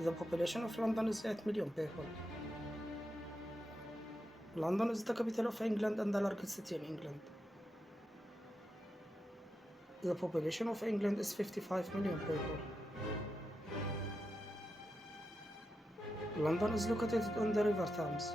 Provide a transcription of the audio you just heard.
The population of London is 8 million people. London is the capital of England and the largest city in England. The population of England is 55 million people. London is located on the River Thames.